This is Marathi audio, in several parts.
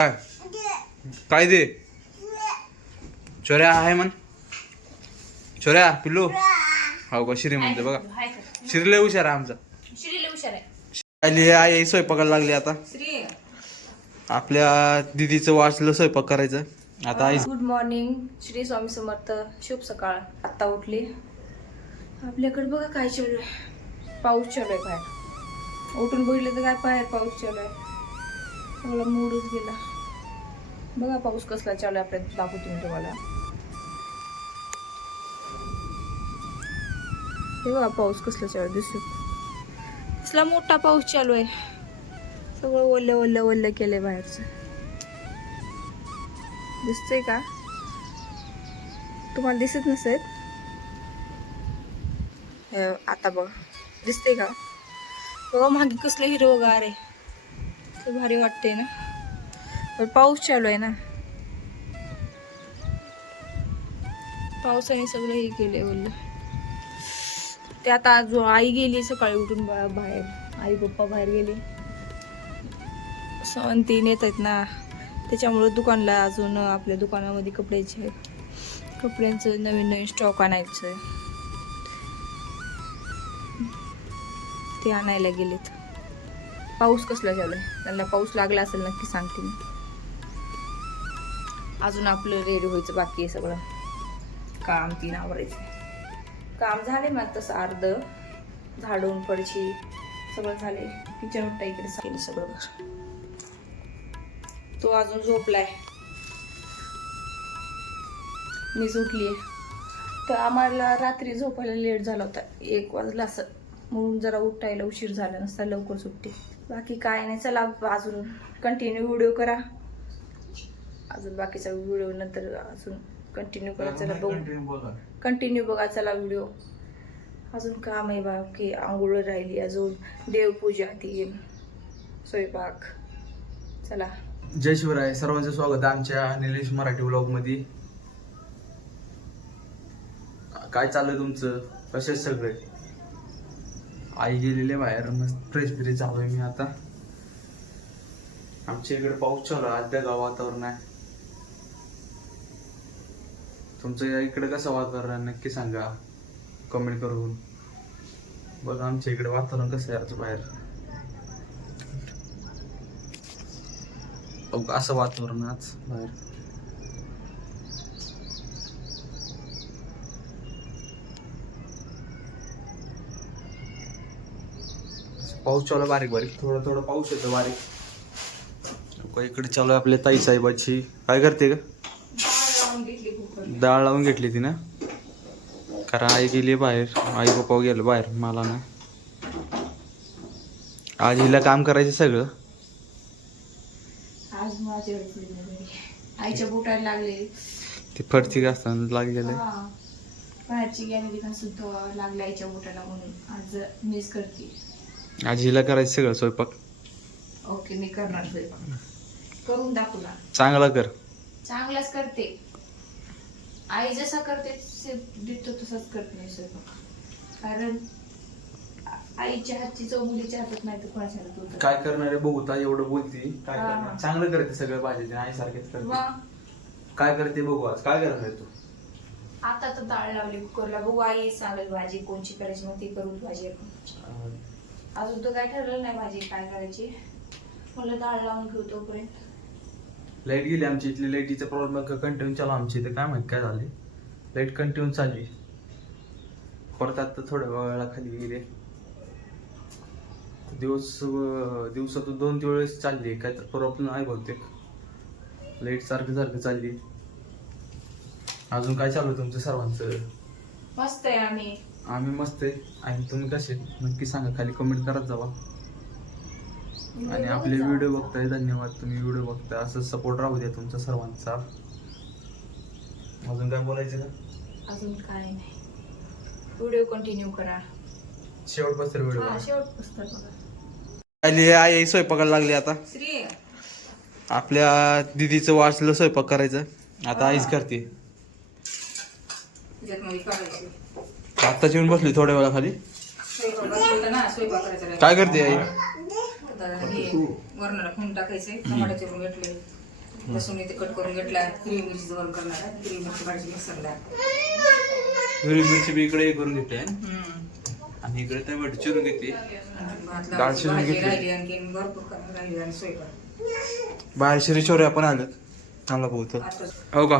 काय दे चोऱ्या आहे म्हण. चोऱ्या पिल्लू हो का श्री म्हणते बघा. श्री लय हुशार आहे आमचा. श्री आई स्वयंपाकाला लागली आता. आपल्या दिदीचं वाचलं स्वयंपाक करायचं आता. आई गुड मॉर्निंग, श्री स्वामी समर्थ, शुभ सकाळ. आत्ता उठली. आपल्याकडे बघा काय चालू आहे. पाऊस चालू आहे बाहेर. उठून बघितलं तर काय बाहेर पाऊस चालू आहे. मला मूडच गेला. बघा पाऊस कसला चालू आहे. आपल्याला दाखवतो मी तुम्हाला. हे बघा पाऊस कसला चालू दिसतो. कसला मोठा पाऊस चालू आहे. सगळं ओल्लं ओल्लं ओल्लं केलंय बाहेरचं. दिसतंय का तुम्हाला? दिसत नसेल आता. बघा दिसतंय का? बघा मागे कसलं हिरवगार आहे. ते भारी वाटते ना. पण पाऊस चालू आहे ना. पावसाने सगळं हे केलंय ओल्लं. ते आता आई गेली सकाळी उठून बाहेर. आई पप्पा बाहेर गेले. सण 3 येत आहेत ना, त्याच्यामुळं दुकानला अजून आपल्या दुकानामध्ये कपड्याचे कपड्यांचं नवीन स्टॉक आणायचं आहे. ते आणायला गेलेत. पाऊस कसला चालू आहे. त्यांना पाऊस लागला असेल नक्की सांगते मी. अजून आपलं रेडी व्हायचं बाकी आहे. सगळं काम 3 आवरायचं. काम झाले मग तसं अर्ध. झाडून फडशी सगळं झाले. किचन उठा इकडे केलं सगळं. तो अजून झोपलाय. मी झोपलीये. तर आम्हाला रात्री झोपायला लेट झाला होता. 1 वाजला असं, म्हणून जरा उठायला उशीर झाला नसता. लवकर सुट्टी. बाकी काय नाही. चला अजून कंटिन्यू व्हिडिओ करा. अजून बाकीचा व्हिडिओ नंतर अजून कंटिन्यू करा. चला बघू. कंटिन्यू बघा चला व्हिडिओ. अजून काम आहे बाकी. आंघोळ राहिली अजून. देवपूजा, ती स्वयंपाक. चला. जय शिवराय. सर्वांचं स्वागत आहे आमच्या निलेश मराठी व्लॉग मध्ये. काय चाललंय तुमचं? कसे सगळे? आई गेलेले बाहेर. मस्त फ्रेश फ्रेश झालोय मी आता. आमच्या इकडे पाऊस चालू आहे. अर्ध्या गाव वातावरण आहे. तुमचं इकडे कसं वातावरण नक्की सांगा कमेंट करून. बघा आमच्या इकडे वातावरण कसं आहे आज बाहेर. असं वातावरण आज बाहेर. पाऊस चालू बारीक बारीक. थोडं थोडं पाऊस येतो बारीक. इकडे चालू आहे आपल्या ताई साहेबाची. काय करते का? डाळ लावून घेतली ती ना. कारण आई गेली बाहेर. आई पप्पा गेलं बाहेर. मला ना आज हिला काम करायचं सगळं. आज माझ्या आईच्या बोटाला लागले. ती फडची असताना लागलेलं. बाहेरची गॅलरी घासून लागले आईच्या बोटाला, म्हणून आज मिस करते. आज हिला करायचं सगळं स्वयंपाक. ओके मी करणार स्वयंपाक. करून दाखवला. चांगला कर. चांगलाच करते. आई जसा करते देतो तसाच करते मी स्वयंपाक. कारण आईच्या हातची चव मुलीच्या हातात नाही तर कोणाच्या हातात होतं. काय करणार आहे बघू. ता एवढं बोलती. काय करणार? चांगलं करते सगळं भाजी. आई सारखेच करते. काय करते बघू. आज काय करणार आहे तू? आता तर डाळ लावली कुकरला. बघू आई सांगेल भाजी कोणची करायची, मग ती करू भाजी आपण. अजून तर काय ठरलं नाही भाजी काय करायची. मला डाळ लावून घेऊ तोपर्यंत. लाईट गेली आमची. इथली लाईटीचा प्रॉब्लेम कंटिन्यू चालू आमची इथे. काय माहित काय झाले. लाईट कंटिन्यू चालली. परत आता थोड्या वेळाला खाली गेले. दिवसातून 2-3 वेळेस चालली. काय तर प्रॉब्लेम आहे बहुतेक. लाईट सारखं सारखं चालली. अजून काय चालू आहे तुमचं सर्वांचं? मस्त आहे. आम्ही मस्त आहे. आणि तुम्ही कसे नक्की सांगा. खाली कमेंट करत जावा. आणि आपले व्हिडिओ बघताय धन्यवाद. तुम्ही व्हिडिओ बघताय. असं सपोर्ट राहू द्या तुमचा सर्वांचा. अजून काय बोलायचं का? अजून काय नाही. व्हिडिओ कंटिन्यू करा. शेवटपासून व्हिडिओ. शेवटपासून बघा. आई स्वयंपाकाला लागली आता. श्री आपल्या दिदीचं वाचलं स्वयंपाक करायचं आता. आईच करते. आत्ताच येऊन बसली थोड्या वेळा खाली. काय करते आई? वरणाला खून टाकायचे. टमाटा चिरून घेतले. लसूण इथे कट करून घेतला. हिरवी मिरची वर करणार आहे. हिरवी मिरची भाजी मिक्सरला. हिरवी मिरची बी इकडे हे करून घेते आणि इकडे टमाटर चिरून घेते. डाळ शिजून घेतली. राहिली आणखी भरपूर करून राहिली आणि स्वयंपाक. बाहेर शिरी छोऱ्या पण आल्यात. चांगला पोहतो हो का.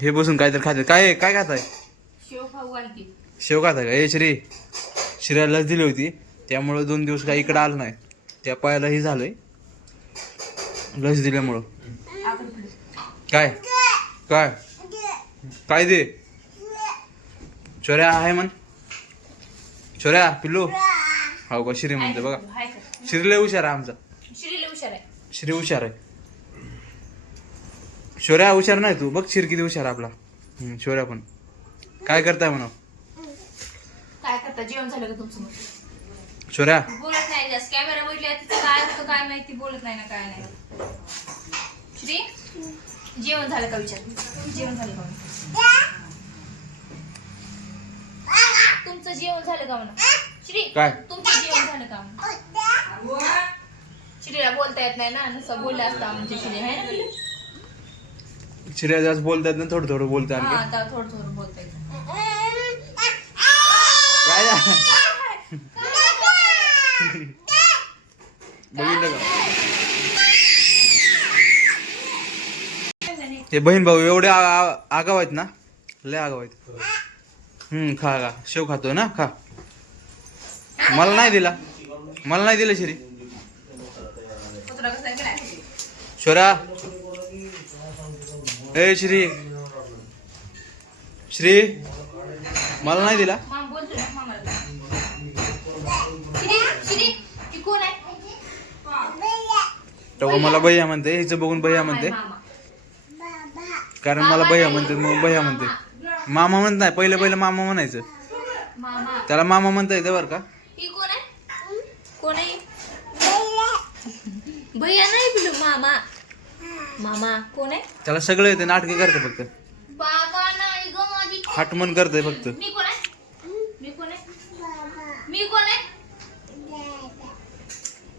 हे बसून काहीतरी खाते. काय काय खाताय? शेव खाऊ घालती. शेव खाताय का? हे श्री शिऱ्याला लस दिली होती त्यामुळे 2 दिवस काही इकडे आलं नाही. त्या पायाला हे झालंय लस दिल्यामुळं. काय काय काय दे छोऱ्या आहे म्हण. छोऱ्या पिल्लू हो का. श्री म्हणते बघा. श्रीला हुशार आहे आमचा. श्रीला हुशार आहे. श्री हुशार आहे. शौर्या हुशार नाही तू बघ. शिर किती हुशार आपला. शौर्या पण काय करताय म्हणा. काय करता? जेवण झालं का तुमचं? शौर्या बोलत नाही जास्त. कॅमेरा म्हटल्या तिचं काय होतं काय माहिती. बोलत नाही ना काय नाही. श्री जेवण झालं का विचार. जेवण झालं का? तुमचं जेवण झालं का म्हणा. श्री काय? तुमचं जेवण झालं का म्हणा. श्रीला बोलता येत नाही ना. नुसतं बोललं असता म्हणजे श्री आहे ना पिल्लू. श्रेया जास्त बोलतात ना. थोडं थोडं बोलतात हा आणखी. आता थोडं थोडं बोलता येतं. काय बघितलं का हे बहीण भाऊ एवढे आगाव आहेत ना. लय आगाव आहेत. खा खा. शेव खातोय ना. खा. मला नाही दिला. मला नाही दिलं श्री. शौर्या ए श्री श्री मला नाही दिला. मामा बोलतो ना मामाला. श्री ती कोण आहे? तेव्हा मला भैया म्हणते. हिचं बघून भैया म्हणते. मामा. कारण मला भैया म्हणते मग भैया म्हणते. मामा म्हणत नाही. पहिलं मामा म्हणायचं. मामा. त्याला मामा म्हणता येते बरं का. ही कोण आहे? कोण आहे? भैया नाही पिलू. मामा. मामा कोण आहे? त्याला सगळं येते. नाटके करते फक्त. बाबा नाही ग माझी. हटमन करते फक्त. मी कोण आहे? मी कोण आहे? मी कोण आहे?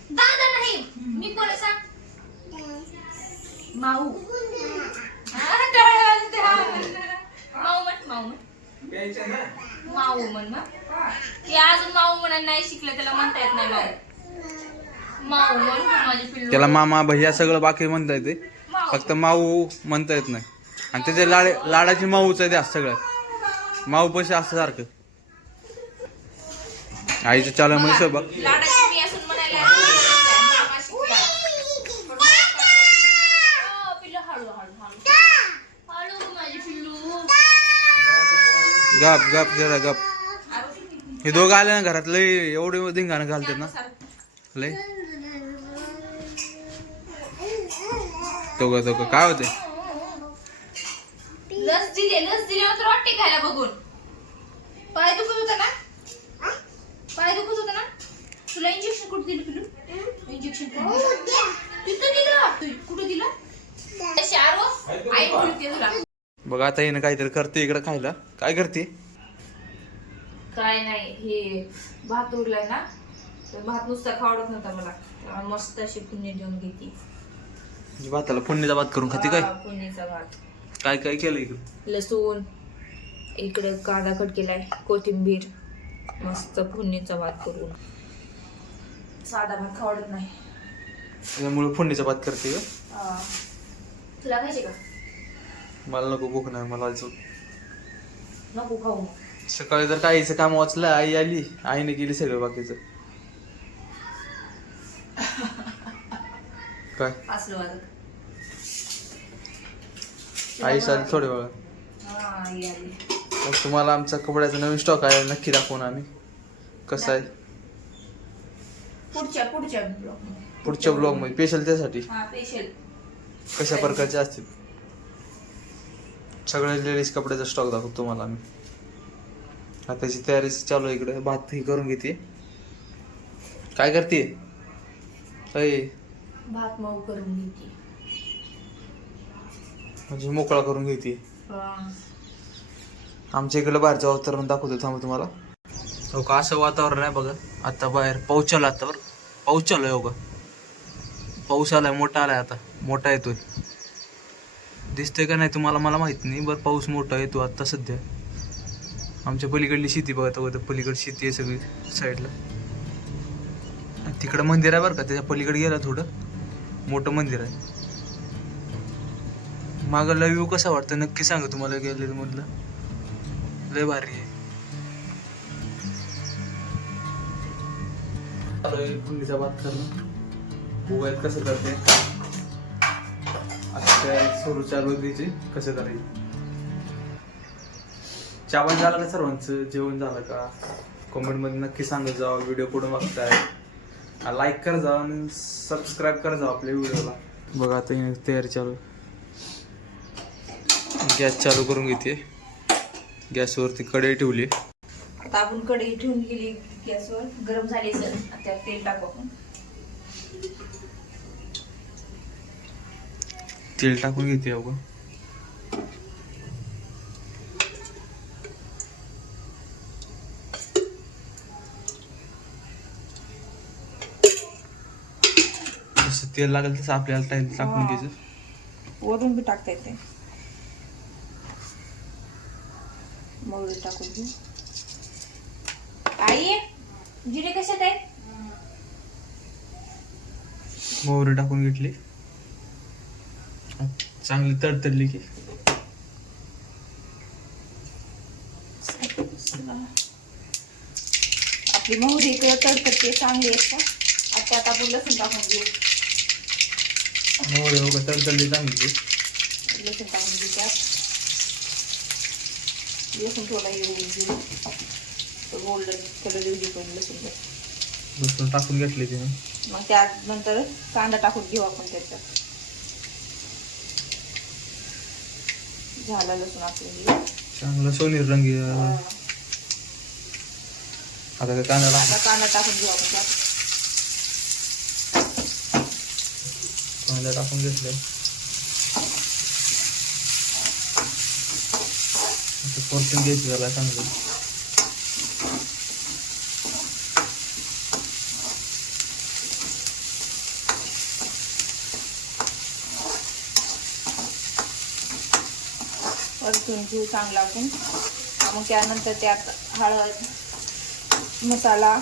दादा नाही. मी कोण आहे सांग. माऊ. माऊ म्हण. माऊ म्हण. माऊ म्हण ना. ते अजून माऊ म्हणा नाही शिकलं. त्याला म्हणता येत नाही माऊ. माऊ म्हण माझी पिल्लू. त्याला मामा भैया सगळं बाकी म्हणता येते. फक्त माऊ म्हणता येत नाही. आणि त्याच्या लाडाची माऊच आहे. जास्त सगळं माऊ पैसे असतं सारखं. आईचं चालू म्हणजे स्वयंपाक. लाडाची मी असून म्हणायला मामा शिकला. पिल्लू हळू हळू हळू हळू माझी पिल्लू. गप गप जरा गप. हे दोघं आले ना घरात लय एवढे धिंगाणं घालतात ना लय. दोघं काय होते. लस दिली मात्र वाटते खायला बघून. पाय दुखत होता ना. पाय दुखत होता ना. तुला इंजेक्शन कुठे दिलं पिलू? इंजेक्शन तिथं दिलं. कुठं दिलं? शारो आई बोलते तुला. बघ आता हिनं काहीतरी करते इकडे खायला. काय करते? काय नाही हे भात उरलाय ना. तर भात नुसता खावडत नव्हता मला. मस्त अशी पुण्य देऊन घेते. भाताला फोडणीचा भात करून खाते काय? पुण्याचा भात. काय काय केलं इकडे? लसूण इकडे कांदा कट केलाय. कोथिंबीर मस्त फोडणीचा भात करून. साधा भात खावडत नाही त्यामुळे फोडणीचा भात करते का? तुला खायचे का? मला नको. भूक नाही मला अजून. नको खाऊ. सकाळी जर काहीच काम वाचलं. आई आली. आईने केली सगळं बाकीचं. काय असलं वाजत. आई चाल थोडे वेळा. मग तुम्हाला आमचा कपड्याचा नवीन स्टॉक आहे नक्की दाखवून आम्ही. कसं आहे पुढच्या ब्लॉग मध्ये स्पेशल त्यासाठी कशा प्रकारचे असतील सगळे लेडीज कपड्याचा स्टॉक दाखवतो तुम्हाला आम्ही. आताची तयारी चालू आहे इकडे. भात ही करून घेते. काय करते? भात मऊ करून घेते. म्हणजे मोकळा करून घेते. आमच्या इकडे बाहेरचं वातावरण दाखवतो थांबा तुम्हाला. हो का असं वातावरण आहे बघा. आता बाहेर पाऊस चालू. आता बरं पाऊस चालू आहे. हो का पाऊस आलाय. मोठा आलाय. आता मोठा येतोय. दिसतंय का नाही तुम्हाला मला माहित नाही. बरं पाऊस मोठा येतो आता सध्या. आमच्या पलीकडली शेती बघा होतं, पलीकडे शेती आहे सगळी साईडला. तिकडं मंदिर आहे बरं का, त्याच्या पलीकडे गेला थोडं मोठं मंदिर आहे. मागला व्ह्यू कसा वाटतं नक्की सांगा तुम्हाला गॅलरी मधलं. लय भारी आहे. कुंडीचा बात करणं मोबाईल कसं करते आता सुरू चालू द्यायची कसं करायचं. जेवण झालं का सर्वांचं? जेवण झालं का कमेंट मध्ये नक्की सांगत जावा. व्हिडिओ कुठून बघताय लाईक कर जावा आणि सबस्क्राईब कर जावा आपल्या व्हिडिओला. बघा आता ही तयारी चालू. गॅस चालू करून घेते. गॅसवरती कढई ठेवली. आता आपण कढई ठेवून गेली गॅसवर, गरम झाली सर. आता तेल टाकू आपण. तेल टाकून घेते अगं. जसं तेल लागेल तसं आपल्याला तेल टाकून घ्यायचं. वरून बी टाकता येते. मोहरी टाकून घेऊ. आई जिरे कशात आहे? मोहरी टाकून घेतली. चांगली तडतडली की आपली मोहरी इकडे तडतडते चांगली असतात. आता आपण लसूण टाकून घेऊ. मोहरी हो तडतडली चांगली. लसूण टाकून घेऊ. त्यात लसूण थोडा येऊ घेऊ. गोल्डन कलर येऊ पण लसूण टाकून घेतली तिने. मग त्यात नंतर कांदा टाकून घेऊ आपण त्याच्यात. झाला लसूण आपलं चांगला सोनेरी रंग. आता कांदा टाकून घेऊ आपण त्यात. कांदा टाकून घेतलाय. परतून घ्यायचं त्याला चांगलं. परतून घेऊ चांगला आपण. मग त्यानंतर त्यात हळद मसाला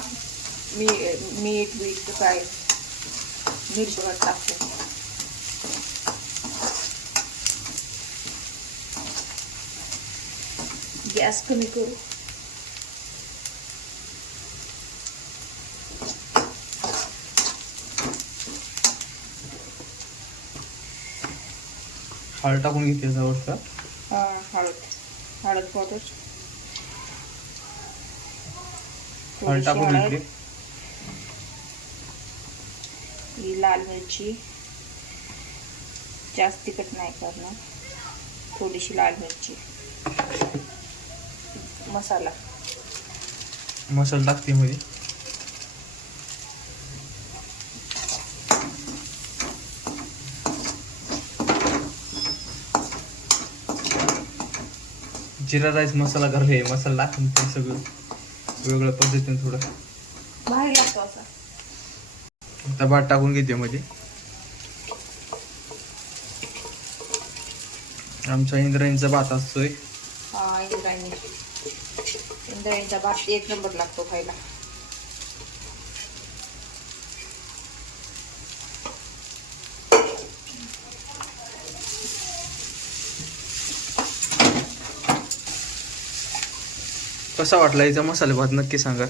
मीठ काय मिरची टाकतो. गॅस कमी करू. हळद टाकून घेते जवळ. हळद पावडर हळद टाकून घेतली. ही लाल मिरची जास्त तिखट नाही करणार. थोडीशी लाल मिरची. मसाला टाकते मध्ये. जिरा राईस मसाला घरले मसाला टाकून ते सगळं वेगळ्या पद्धतीने थोडं भारी लागतो असा. आता भात टाकून घेते मध्ये. आमचा इंद्रायणीचा भात असतोय. हा इंद्रायणीचा भात एक नंबर लागतो खायला. कसा वाटला याचा मसाले भात नक्की सांगा.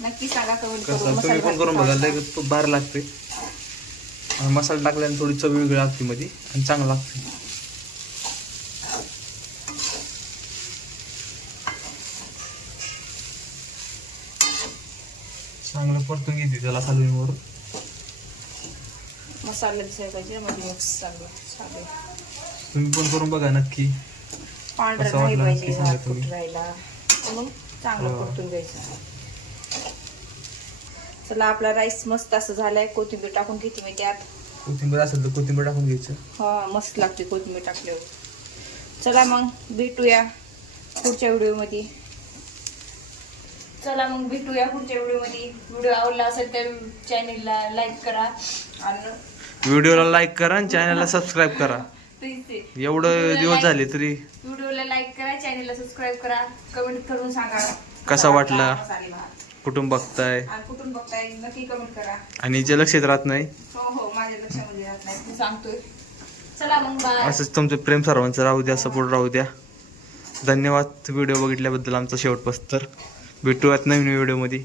नक्की सांगा कमेंट कसं करून. तुम्ही पण करून बघा. लय बाहेर लागते. मसाला टाकल्याने थोडी चव वेगळी लागते मध्ये आणि चांगलं लागते. चांगलं परतून घेते त्याला खालून वर. मसाला दिसायला पाहिजे मध्ये मिक्स चांगलं. तुम्ही पण करून बघा नक्की. पांढरं कसं नाही वाटलं पाहिजे नक्की सांगा तुम्ही. राहायला म्हणून चांगलं परतून घ्यायचं. चला आपला राईस मस्त असं झालाय. कोथिंबीर टाकून घेते मी त्यात. कोथिंबीर असेल तर कोथिंबीर टाकून घ्यायचं. हा मस्त लागते कोथिंबीर टाकल्यावर. चला मग भेटूया पुढच्या व्हिडिओमध्ये. व्हिडिओ आवडला असेल तर चॅनलला लाईक करा आणि व्हिडिओला लाईक करा आणि चॅनलला सबस्क्राईब करा. प्लीज एवढं दिवस झाले तरी व्हिडिओला लाईक करा, चॅनलला सबस्क्राईब करा, कमेंट करून सांगा कसा वाटला, मसाले भात. कुठून बघताय आणि कुठून बघताय नक्की कमेंट करा. आणि जे लक्षात राहत नाही हो माझ्या लक्षामध्ये राहत नाही मी सांगतोय. चला मग बाय. असंच तुमचं प्रेम सर्वांचं राहू द्या, सपोर्ट राहू द्या. धन्यवाद व्हिडिओ बघितल्याबद्दल आमचा शेवटपास. तर भेटूयात नवीन व्हिडिओमध्ये.